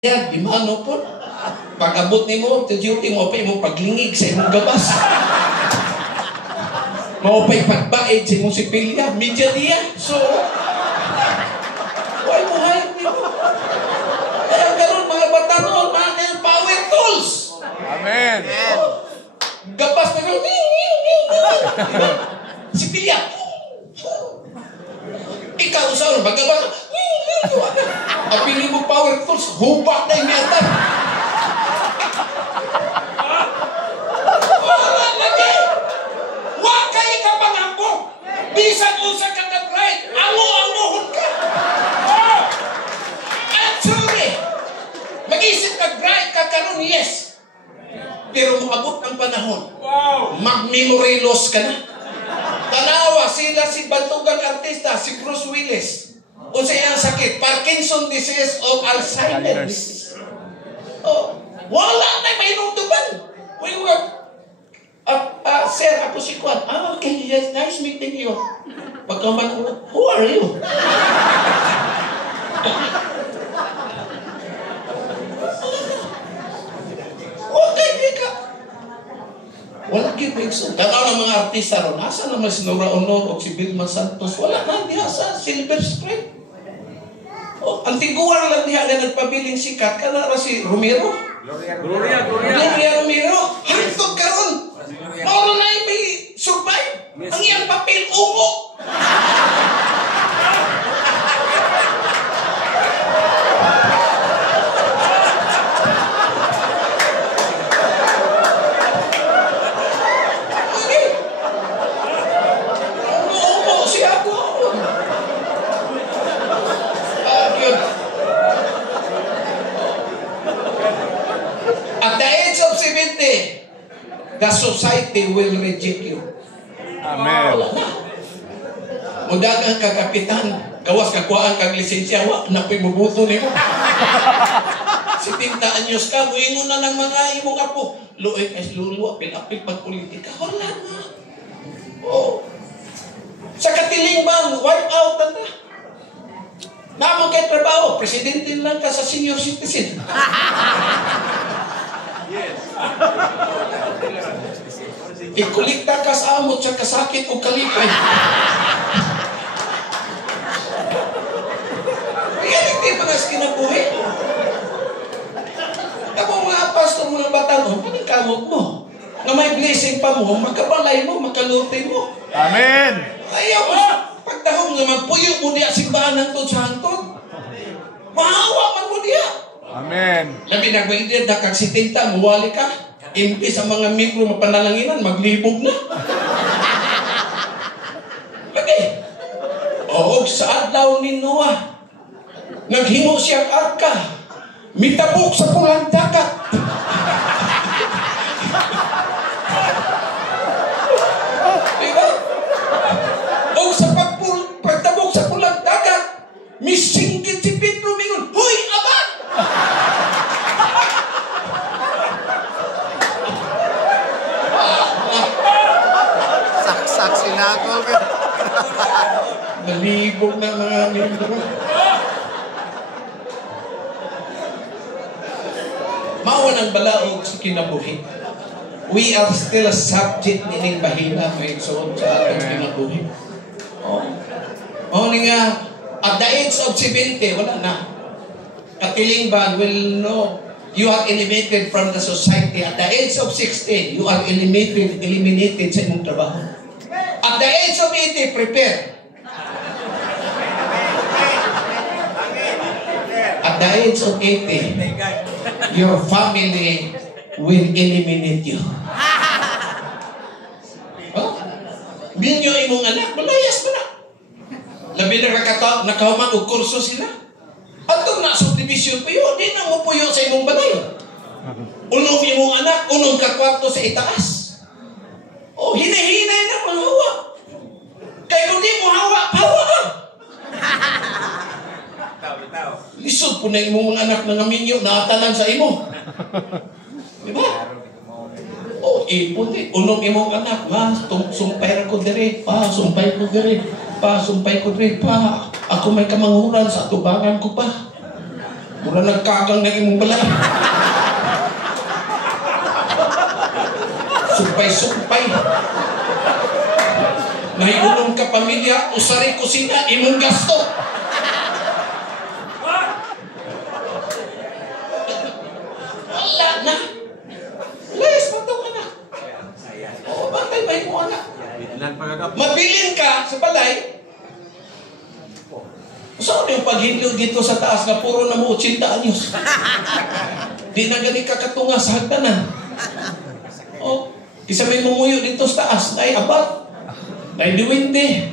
Yan, di maano po. Pag-abot ni mo, duty mo pa yung paglingig sa imong gabas. Mo pa'y pagbaid sa imong sipilya. Medya diya. So, why mo hayag niyo? Kaya gano'n mga batanon, mga power tools. Amen. Gabas na gano'n. Sipilya. Ikaw sa bagabas. Apili mo power tools, hupak na yung metal. Wala lagi. Huwag kayo ka pangako. Bisan unsa ka ka-bright, amo-amohon ka. I'm sorry. Mag-isip ka-bright ka karon, yes. Pero maabot ang panahon. Mag-memory loss ka na. Tanawa sila si bantugang artista, si Bruce Willis. O sa iyang sakit, Parkinson disease o Alzheimer disease. Oh, wala na may inutuban. Sir, ako si Kwan. Okay, yes, nice meeting you. Pagkaman, who are you? Okay, ka. Wala kipigso. Tanaw ng mga artista ron. Asa naman si Nora Honor o si Vilma Santos? Wala na diha sa silver screen. Oh, ang tiguan lang diha na nagpabiling sikat. Kanara si Romero. Gloria Romero. Hantod karon. Mauro na yung may survive. Ang iyang papel, umo. The society will reject you. Amen. Mudagang kakapitan, gawas kakuhaan kang lisensya, wak na po'y mabuto niyo. 70 anyos ka, muingon na ng mga imong apo. Luoy kay luluwa, pinapil pagpolitika. Wala na. Oh. Sa katiling bang, wipe out na. Namang kay trabaho, presidente lang ka sa senior citizen. Yes. Ikulikta ka sa amot sa kasakit o kalipay. Yan hindi mga kinabuhi. Ako mga pastor, mga batan, anong kamot mo? Na may blessing pa mo, makabalay mo, makaluti mo. Amen. Ayaw mo, pagtahong nga magpuyo mo diya simbahan ng to sa hantod. Mahawa man mo diya. Amen. Labi na gawin na kag sitinta, muwali ka. Imbis sa mga micro mapanalanginan, maglibog na. Lagi. O, sa adlaw ni Noah, naghimo siyang arka. Mitabok sa pulang dagat. Diba? O, sa pagtabok sa pulang dagat, misinggit si Pedro mingon, huy, abang! Saksak sinakol ka. Nalibog na mga membro. Mawa ng balaog sa kinabuhi. We are still a subject nining bahina may igsoon sa ating kinabuhi. Nga, at the age of 70, wala na. Katiling bag will know you are eliminated from the society. At the age of 60, you are eliminated sa imong trabaho. At the age of 80, prepare. At the age of 80, your family will eliminate you. Oh? Binyo imong anak, malayas mo na. Labi na nakahuman o kurso sila. At kung na-subdivision po yun, di na mo po yun sa imong balay. Unong imong anak, unong kakwarto sa itaas. O, hinahinay na mga hawa. Kaya kung di mo hawa, hawa ka. Lisod po na imong mga anak na ngaminyo, naatalan sa imo. Diba? O, ipon din. Unong imong anak, sumpay ko dire, sumpay ko dire. Pa, sumpay ko dire, pa. Ako may kamanghuran sa tubangan ko pa. Mula nagkakang na imong balay. Sumpay-sumpay. Nahiunom ka pamilya, usari kusina, imong gasto. Wala na. Layas, mataw ka na. Oo, bantay ba mo anak? Mabilin ka sa balay. Saan yung paghindog dito sa taas na puro na mo 80 anyos? Di na gani kakatunga sa hagdanan. Oh, isa may mumuyo dito sa taas. Nay abat, nay diwindi,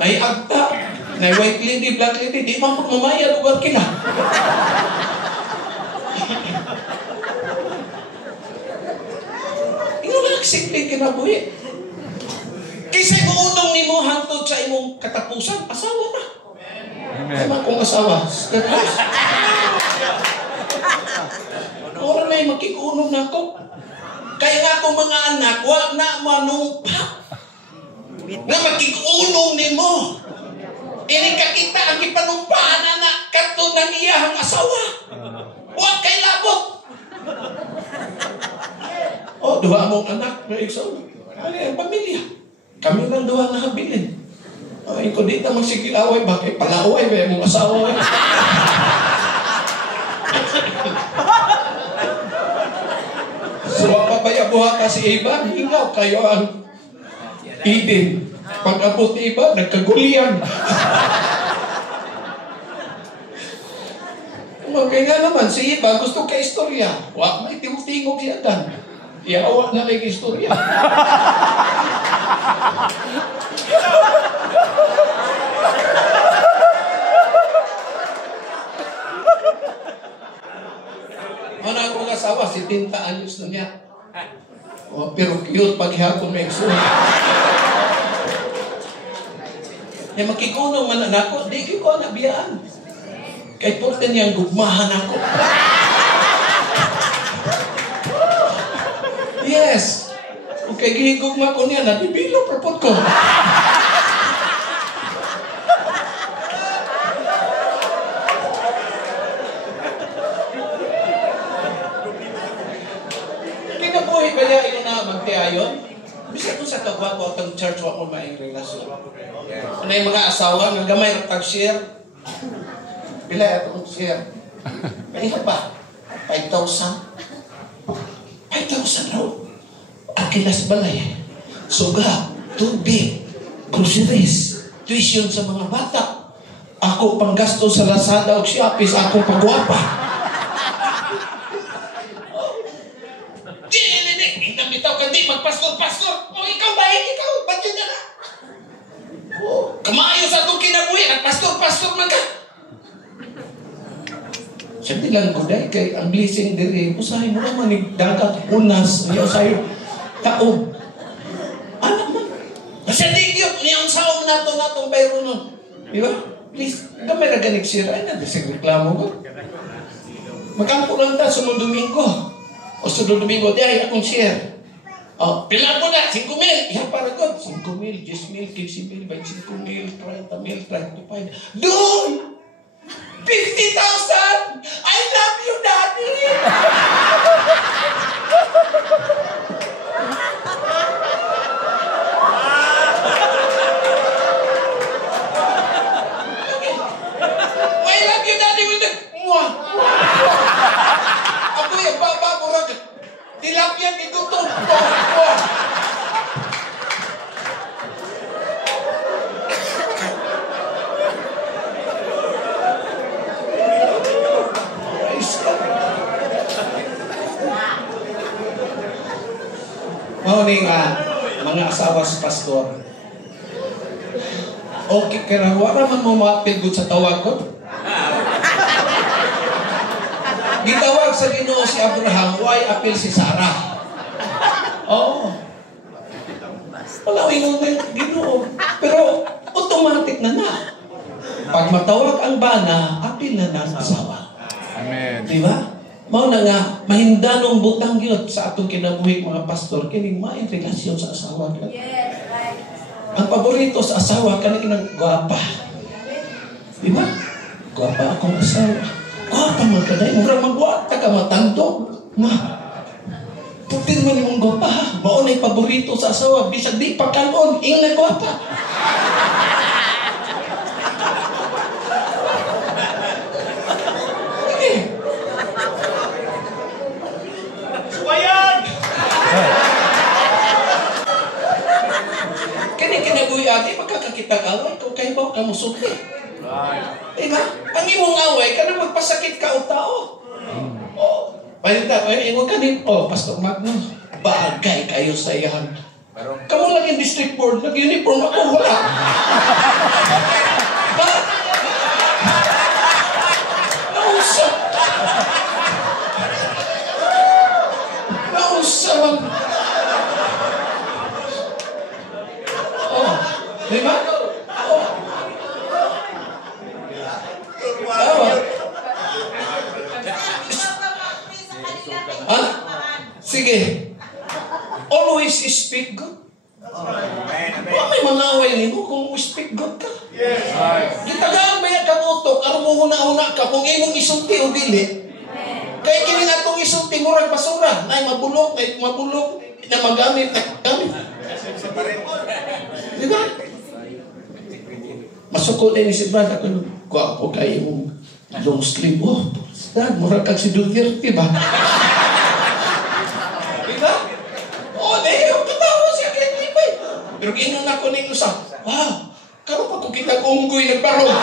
nay agta, nay white lady, black lady. Di man mamaya lugar kila. Ino na nagsikling kinabuhi. Kisa'y muunong ni mo hantod sa imong katapusan, asawa na. Tama kong asawa. Ora na yung makikunom na ako. Kaya nga akong mga anak, wag na manumpa. Na makikunom ni mo. Ini kakita ang ipanumpaan na kato ng iyahang asawa. Wag kay labot. O, duha mong anak na iksaw. Ano yung pamilya? Kami lang duha na habilin. Ay, kung di naman sige away, bakit palaway ba yung asawa? So, papayabuha ka si Iban, hingaw kayo ang Eden. Pag-abot ni Iban, nagkagulian. Kaya nga naman, si Iban gusto ka istorya. Wag, may tingog siya dan. Iawak na kay istorya. Ano ang mga asawa? 70 anyos na niya. Oh, pero cute paghapon may ekso. Yung makikunong man ako, di ko na biyaan. Kahit po niyang gugmahan ako. Yes. Okay, gihigugma ko niya, nabibilo perpot ko. Kinabuhi kaya ino na magtiayon? Bisa ko sa kagwapo atong church wa ko maing relasyon. Ano yung mga asawa nga gamay ra tag-share? Pila atong share? Pila ba? 5,000? 5,000 raw. Akilas balay. Suga, tubig, groceries, tuition sa mga bata. Ako panggasto sa Lazada o Shopee sa akong pagwapa. Di, bitaw ka di, magpastor-pastor. O ikaw ba? Ikaw, ba't yun na? Kamayo sa itong kinabuhi, nagpastor-pastor man ka. Siya lang ko dahil kay ang blessing diri. Usahin mo naman dagat unas. Ayaw sa'yo. Taob. Ano man? Kasi tigyo. Niyang saom natong bayro nun. Di ba? Please. Gamay na ganig sira. Ay, nandisig reklamo ko. Magkampo lang ta. Sunod Domingo. O sunod Domingo. Di ay akong share. O, pila mo na. 5,000. Yan para God. 5,000, 10,000, 15,000, 25,000, 30,000, 35,000. Doon! 50,000! I love you, Daddy! I love you, Daddy! Mwah! Ako yung bababura. Tilapia gigutong. Mwah! Morning, mga asawa sa pastor. Okay, kaya wala man mo mapilgod sa tawag ko. Gitawag sa Ginoo si Abraham, why appeal si Sarah? Oo. Wala ingon na Ginoo. Pero automatic na na. Pag matawag ang bana, appeal na ng asawa. Amen. Di ba? Mao na nga, mahindanong butang yun sa atong kinabuhi mga pastor, kining maing relasyon sa asawa. Yes, right. Ang paborito sa asawa, kaning ng gwapa. Di ba? Gwapa akong asawa. Gwapa man ka dahil. Murang magwata ka matandog. Nga. Putin mo ni mong gwapa ha. Maunay paborito sa asawa. Bisag di pa kanon. Ingna gwapa. Kini-kinabuhi ati, magkakakita ka away, kung kayo ba kamusuki. Diba? Ang imong away, ka na magpasakit ka o tao. Palita, huwag ka din, Pastor Magno, bagay kayo sa iyan. Kamu lang yung district board, nag-uniform ako, wala. Nausap. Nausap. Diba? Sige. Always speak good. May manaway nimo kung speak good ka. Gitagaan ba yan kang utok, aron mo huna-huna ka, kung imong isulti o dili. Kaya kini natong isulti, murag basura. Na mabulok, na magamit, diba? Masuko na ni si Brad, ako kayo mong long sleeve. Dad, murag kag si Duterte ba? Diba? Yung katawa siya kaya tipay. Pero ginan ako na sa, wow, karon pa ko kita unggoy nagbarong.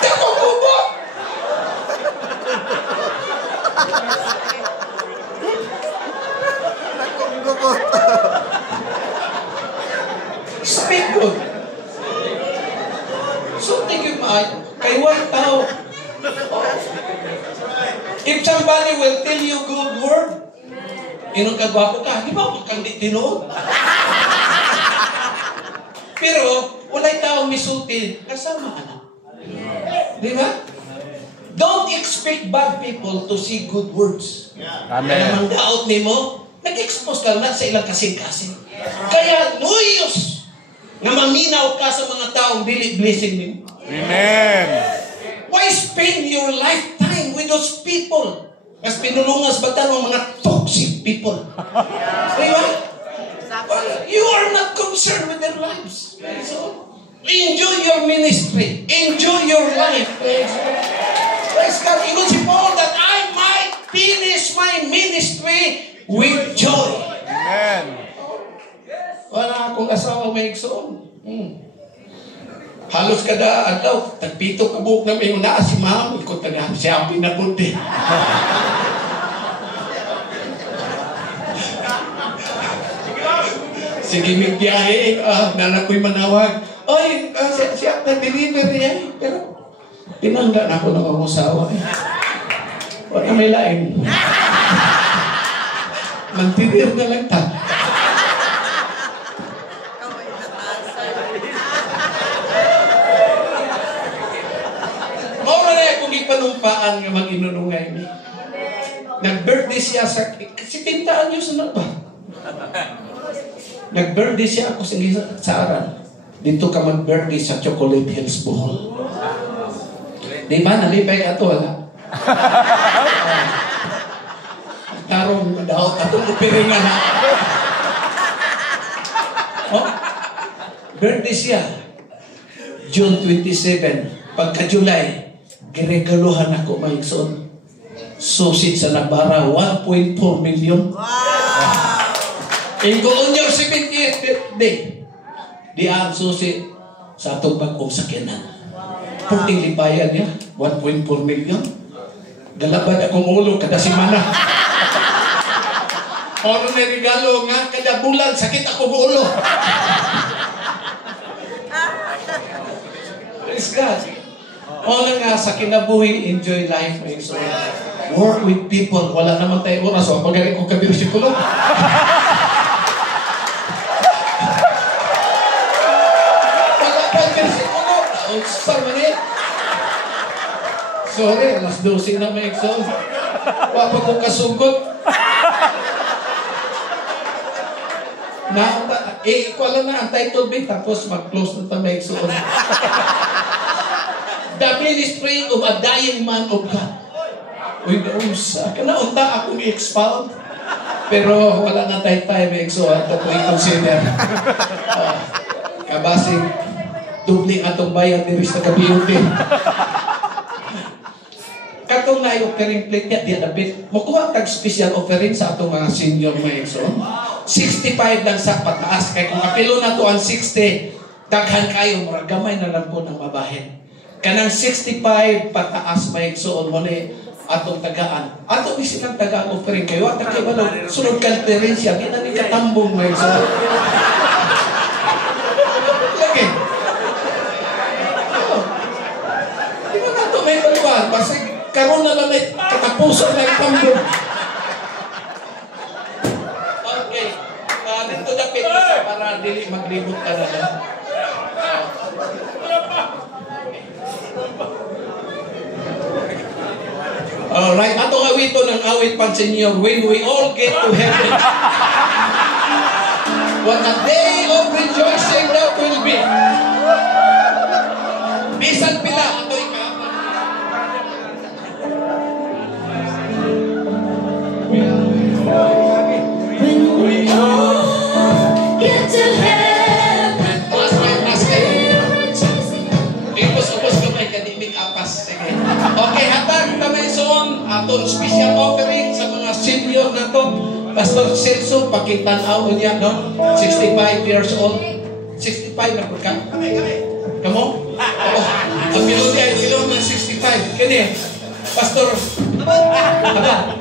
Dako kubo! Speak good. So, think you might, kay one tao. If somebody will tell you good word, inong kagwapo ka, di ba kang di tinood? Pero, walay tao misulti, kasama ka na. Di ba? Don't expect bad people to see good words. Amen. Kaya mang daot ni mo, nag-expose ka na sa ilang kasing-kasing. Kaya, noyos nga maminaw ka sa mga taong dili blessing mo. Amen. Why spend your lifetime with those people? Mas pinulungas ba ng mga toxic people? Diba? Well, you are not concerned with their lives. So, enjoy your ministry. Enjoy your life. Praise God. Ingon si Paul that I might finish my ministry with joy. Amen. Wala akong asawa may igsoon. Halos kada adlaw, tagpito ka buhok na may una si ma'am, ikot na siya ang pinabuti. Sige, may biyahe, nanak ko'y manawag. Oy, siya na-deliver niya. Pero, pinangga na ako ng asawa. Wala may lain. Mantidir na lang ta. Panumpaan nga mag-inunungay ni. Nag-birthday siya sa... Kasi 10 anyos na ba? Nag-birthday siya ako sa aral. Dito ka mag-birthday sa Chocolate Hills Bohol. Di ba? Nalipay ka ito, wala? Tarong madaot at upiringan na. Birthday siya. June 27. Pagka-July, giregaluhan ako may son. Susit sa Nabara, 1.4 million. Wow! Ingoon niyo 70th birthday. Di ang susit sa atong bagong sakyanan. Puting lipayan niya, 1.4 million. Galabad akong ulo kada simana. Ono na regalo nga, kada bulan sakit akong ulo. Praise God. Ono nga sa kinabuhi, enjoy life. So, work with people. Wala naman tayo oras. So, pagaling ko kabirsikulo. Wala pa kabirsikulo. Sorry, alas 12 na may exhaust. Wapa ko kasugot. Kuala na ang title B, tapos mag-close na tayo suon. The ministry of a dying man of God. Uy, nausa. Kanaunta akong i-expound. Pero wala na tayo time, so ito po i-consider. Kabasing, dubling atong bayad din sa kabiyuti. Katong na offering plate niya, di adabit. Makuha tag special offering sa atong mga senior mga so. 65 lang sa pataas. Kaya kung apilo na to ang 60, daghan kayo, maragamay na lang po ng mabahin. Kanang 65 pataas mga so, muli atong tagaan. Atong isinang tagaan offering kayo. At kayo ba sunod kalterensya, ginani katambong mga so. Lagi. Di ba na ito may baluan? Basta karon na lang ay katapusan na itambong. Okay. Dito dapit isa para dili maglibot ka na lang. Alright, atong awito ng awit pang Senyor, when we all get to heaven. What a day of rejoicing that will be. Bisan pila, ato'y When we all get to heaven, Ipos-upos ka may kadimik apas. Sige. Okay, hatag tamay soon atong special offering sa mga senior na to. Pastor Celso, pakitanaw niya, no? 65 years old. 65 na po ka? Kamo? Oo. Ang pilot niya, pilot ng 65. Kani, Pastor, aba,